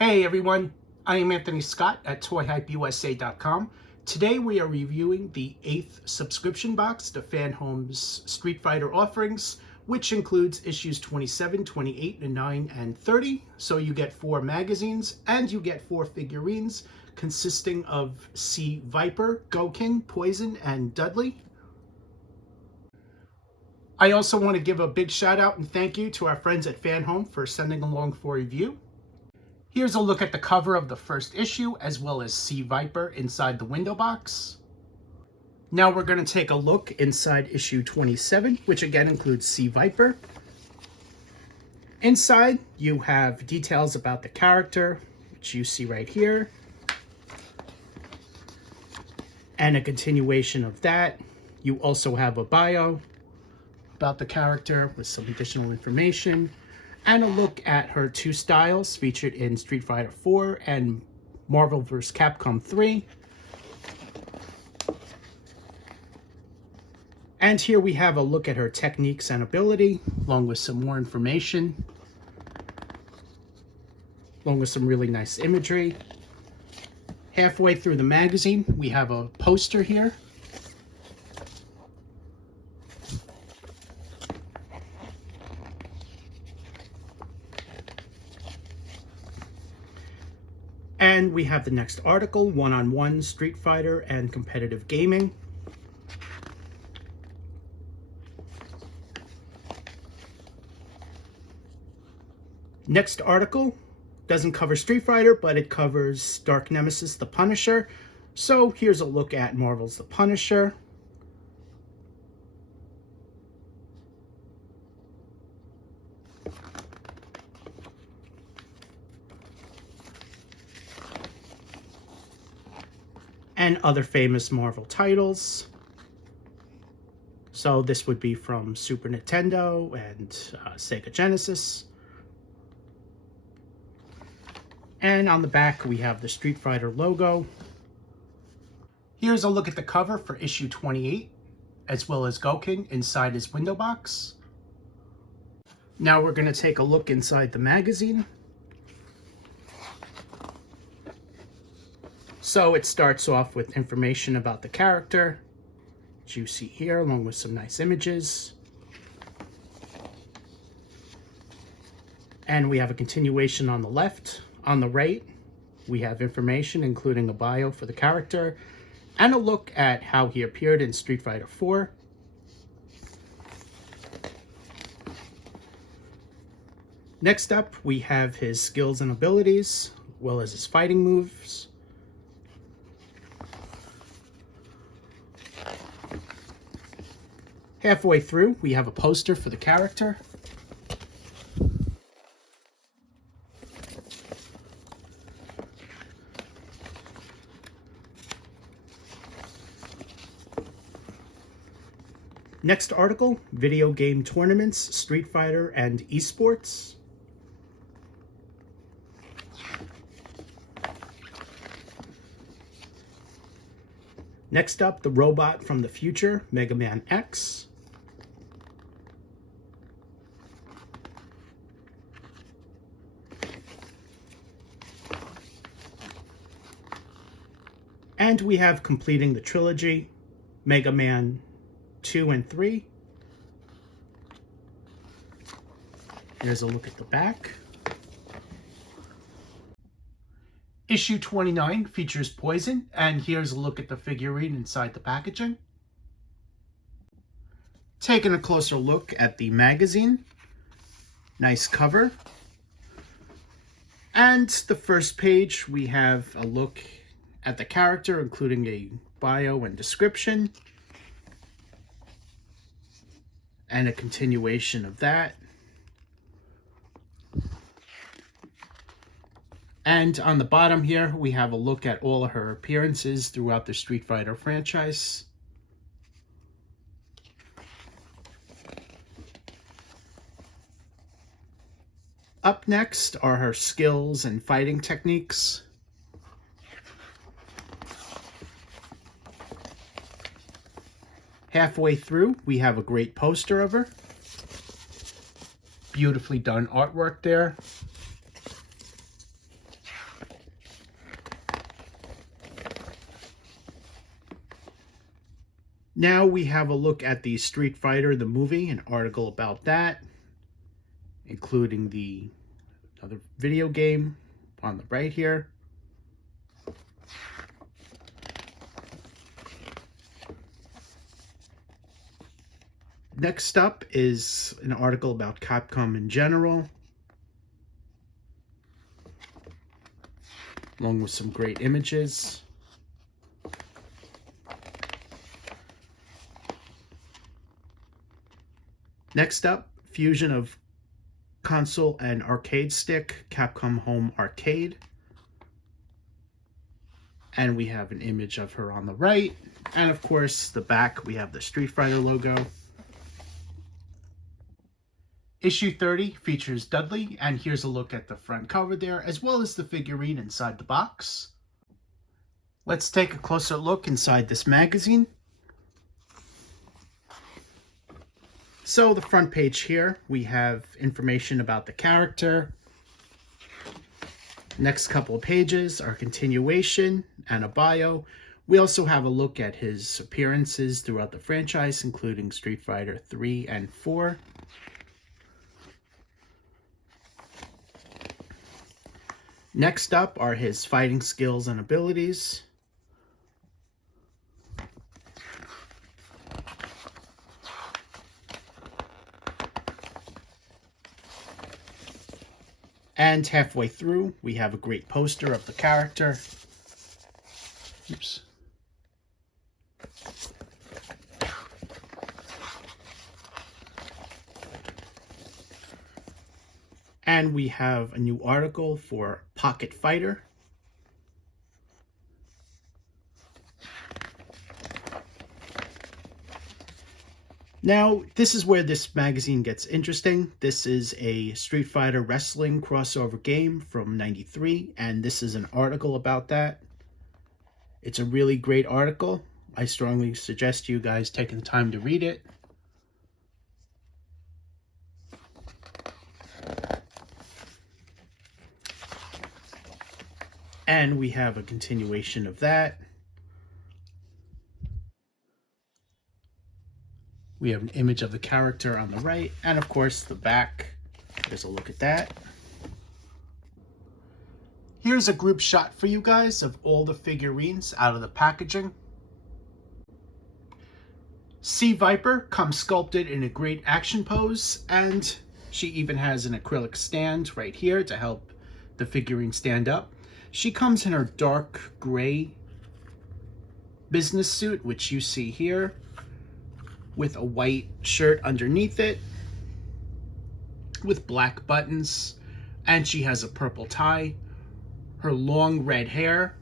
Hey everyone, I am Anthony Scott at ToyHypeUSA.com. Today we are reviewing the 8th subscription box to FanHome's Street Fighter offerings, which includes issues 27, 28, 9, and 30. So you get 4 magazines and you get 4 figurines consisting of C. Viper, Gouken, Poison, and Dudley. I also want to give a big shout out and thank you to our friends at FanHome for sending along for review. Here's a look at the cover of the first issue, as well as C. Viper inside the window box. Now we're going to take a look inside issue 27, which again includes C. Viper. Inside, you have details about the character, which you see right here. And a continuation of that. You also have a bio about the character with some additional information. And a look at her 2 styles featured in Street Fighter 4 and Marvel vs. Capcom 3. And here we have a look at her techniques and ability, along with some more information, along with some really nice imagery. Halfway through the magazine, we have a poster here. And we have the next article, One-on-One Street Fighter and Competitive Gaming. Next article doesn't cover Street Fighter, but it covers Dark Nemesis, the Punisher. So here's a look at Marvel's The Punisher. And other famous Marvel titles. So this would be from Super Nintendo and Sega Genesis. And on the back we have the Street Fighter logo. Here's a look at the cover for issue 28, as well as Gouken inside his window box. Now we're going to take a look inside the magazine. So it starts off with information about the character, which you see here, along with some nice images. And we have a continuation on the left. On the right, we have information, including a bio for the character, and a look at how he appeared in Street Fighter 4. Next up, we have his skills and abilities, as well as his fighting moves. Halfway through, we have a poster for the character. Next article, video game tournaments, Street Fighter, and esports. Next up, the robot from the future, Mega Man X. And we have completing the trilogy, Mega Man 2 and 3. Here's a look at the back. Issue 29 features Poison, and here's a look at the figurine inside the packaging. Taking a closer look at the magazine. Nice cover. And the first page, we have a look at the character, including a bio and description. And a continuation of that. And on the bottom here, we have a look at all of her appearances throughout the Street Fighter franchise. Up next are her skills and fighting techniques. Halfway through, we have a great poster of her. Beautifully done artwork there. Now we have a look at the Street Fighter, the movie, an article about that, including the other video game on the right here. Next up is an article about Capcom in general, along with some great images. Next up, fusion of console and arcade stick, Capcom Home Arcade. And we have an image of her on the right. And of course, the back, we have the Street Fighter logo. Issue 30 features Dudley, and here's a look at the front cover there, as well as the figurine inside the box. Let's take a closer look inside this magazine. So the front page here, we have information about the character. Next couple of pages are continuation and a bio. We also have a look at his appearances throughout the franchise, including Street Fighter 3 and 4. Next up are his fighting skills and abilities. And halfway through, we have a great poster of the character. Oops. And we have a new article for Pocket Fighter. Now, this is where this magazine gets interesting. This is a Street Fighter wrestling crossover game from '93, and this is an article about that. It's a really great article. I strongly suggest you guys taking the time to read it. And we have a continuation of that. We have an image of the character on the right, and of course the back. There's a look at that. Here's a group shot for you guys of all the figurines out of the packaging. Sea Viper comes sculpted in a great action pose, and she even has an acrylic stand right here to help the figurine stand up. She comes in her dark gray business suit, which you see here, with a white shirt underneath it, with black buttons, and she has a purple tie. Her long red hair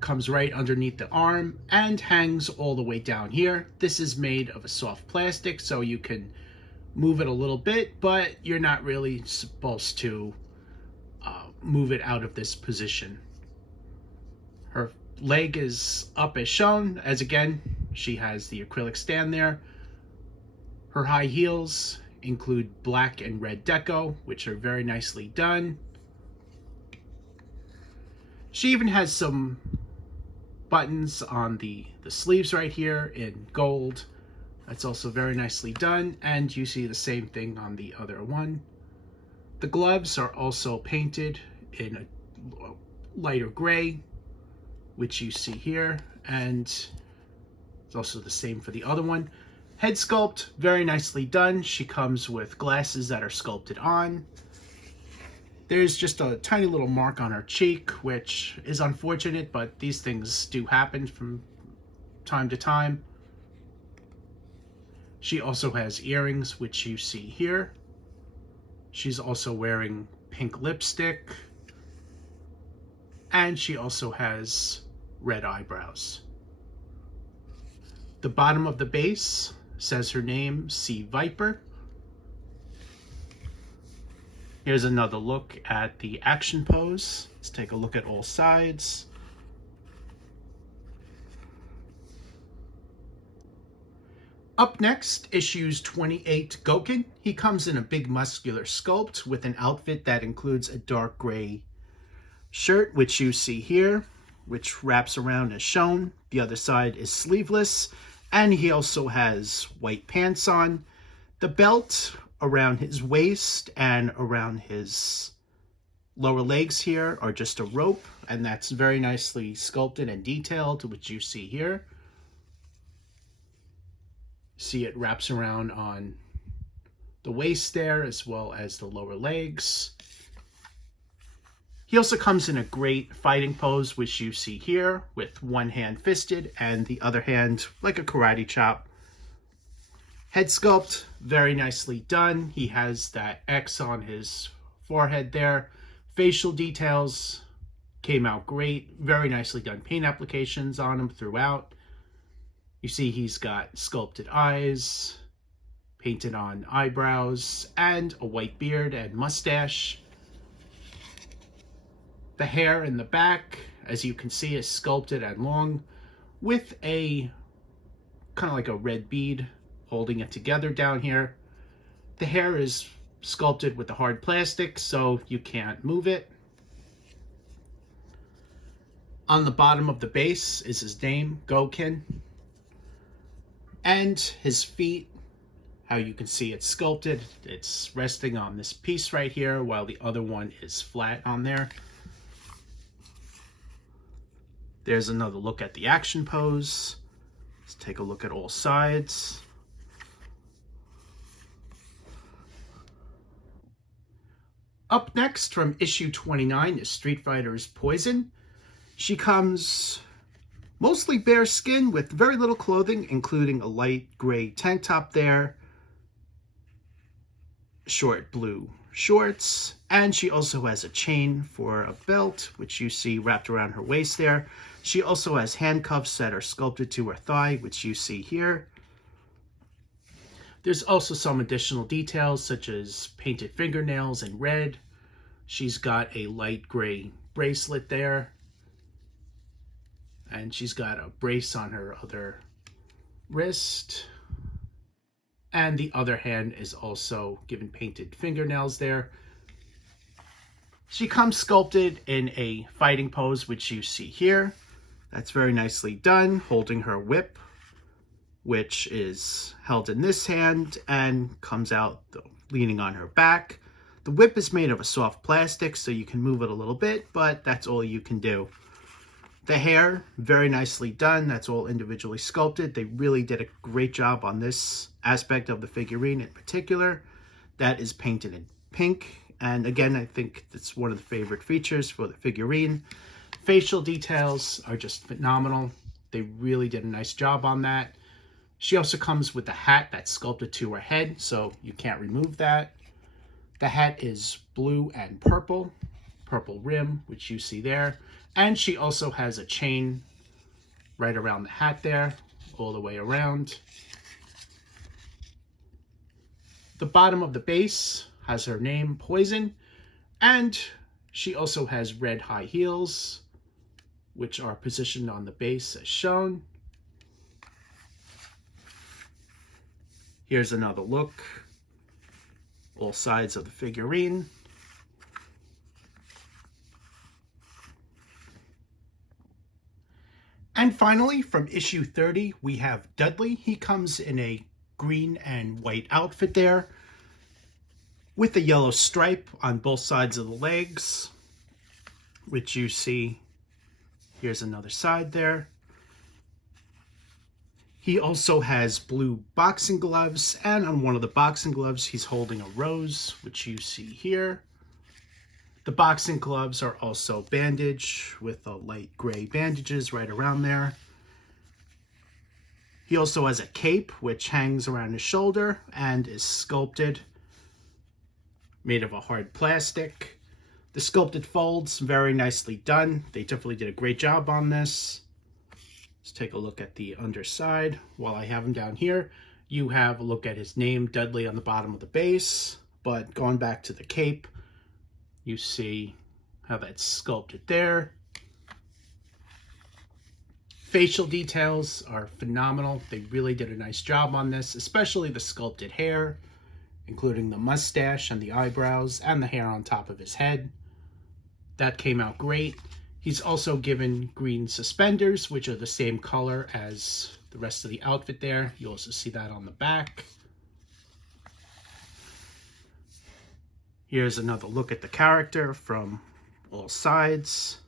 comes right underneath the arm and hangs all the way down here. This is made of a soft plastic, so you can move it a little bit, but you're not really supposed to move it out of this position. Her leg is up as shown, as again, she has the acrylic stand there. Her high heels include black and red deco, which are very nicely done. She even has some buttons on the sleeves right here in gold. That's also very nicely done, and you see the same thing on the other one. The gloves are also painted in a lighter gray, which you see here, and it's also the same for the other one. Head sculpt, very nicely done. She comes with glasses that are sculpted on. There's just a tiny little mark on her cheek, which is unfortunate, but these things do happen from time to time. She also has earrings, which you see here. She's also wearing pink lipstick, and she also has red eyebrows. The bottom of the base says her name, Sea Viper. Here's another look at the action pose. Let's take a look at all sides. Up next, issues 28 Gouken. He comes in a big muscular sculpt with an outfit that includes a dark gray shirt, which you see here. which wraps around as shown. The other side is sleeveless, and he also has white pants on. The belt around his waist and around his lower legs here are just a rope, and that's very nicely sculpted and detailed, which you see here. See, it wraps around on the waist there as well as the lower legs. He also comes in a great fighting pose, which you see here, with one hand fisted and the other hand like a karate chop. Head sculpt, very nicely done. He has that X on his forehead there. Facial details came out great. Very nicely done paint applications on him throughout. You see he's got sculpted eyes, painted on eyebrows, and a white beard and mustache. The hair in the back, as you can see, is sculpted and long with a kind of like a red bead holding it together down here. The hair is sculpted with the hard plastic, so you can't move it. On the bottom of the base is his name, Gouken. And his feet, how you can see it's sculpted. It's resting on this piece right here, while the other one is flat on there. There's another look at the action pose. Let's take a look at all sides. Up next from issue 29 is Street Fighter's Poison. She comes mostly bare skin with very little clothing, including a light gray tank top there, short blue shorts, and she also has a chain for a belt, which you see wrapped around her waist there. She also has handcuffs that are sculpted to her thigh, which you see here. There's also some additional details, such as painted fingernails in red. She's got a light gray bracelet there. And she's got a brace on her other wrist. And the other hand is also given painted fingernails there. She comes sculpted in a fighting pose, which you see here. That's very nicely done, holding her whip, which is held in this hand and comes out leaning on her back. The whip is made of a soft plastic, so you can move it a little bit, but that's all you can do. The hair, very nicely done. That's all individually sculpted. They really did a great job on this aspect of the figurine in particular. That is painted in pink. And again, I think that's one of the favorite features for the figurine. Facial details are just phenomenal. They really did a nice job on that. She also comes with a hat that's sculpted to her head, so you can't remove that. The hat is blue and purple rim, which you see there. And she also has a chain right around the hat there, all the way around. The bottom of the base has her name, Poison, and she also has red high heels, which are positioned on the base as shown. Here's another look, all sides of the figurine. And finally, from issue 30, we have Dudley. He comes in a green and white outfit there with a yellow stripe on both sides of the legs, which you see. Here's another side there. He also has blue boxing gloves, and on one of the boxing gloves, he's holding a rose, which you see here. The boxing gloves are also bandaged with a light gray bandages right around there. He also has a cape which hangs around his shoulder and is sculpted, made of a hard plastic. The sculpted folds, very nicely done. They definitely did a great job on this. Let's take a look at the underside. While I have him down here, you have a look at his name, Dudley, on the bottom of the base. But going back to the cape, you see how that's sculpted there. Facial details are phenomenal. They really did a nice job on this, especially the sculpted hair, including the mustache and the eyebrows and the hair on top of his head. That came out great. He's also given green suspenders, which are the same color as the rest of the outfit there. You also see that on the back. Here's another look at the character from all sides.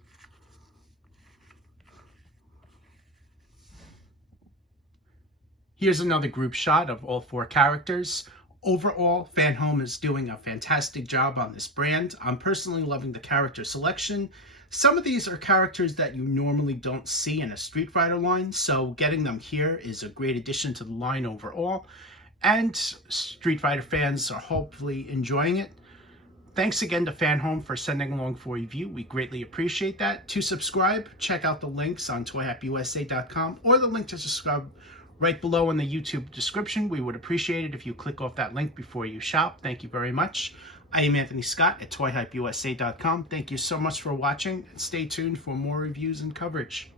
Here's another group shot of all 4 characters. Overall, FanHome is doing a fantastic job on this brand. I'm personally loving the character selection. Some of these are characters that you normally don't see in a Street Fighter line, so getting them here is a great addition to the line overall. And Street Fighter fans are hopefully enjoying it. Thanks again to FanHome for sending along for a review. We greatly appreciate that. To subscribe, check out the links on toyhappyusa.com or the link to subscribe right below in the YouTube description. We would appreciate it if you click off that link before you shop. Thank you very much. I am Anthony Scott at toyhappyusa.com. Thank you so much for watching, and stay tuned for more reviews and coverage.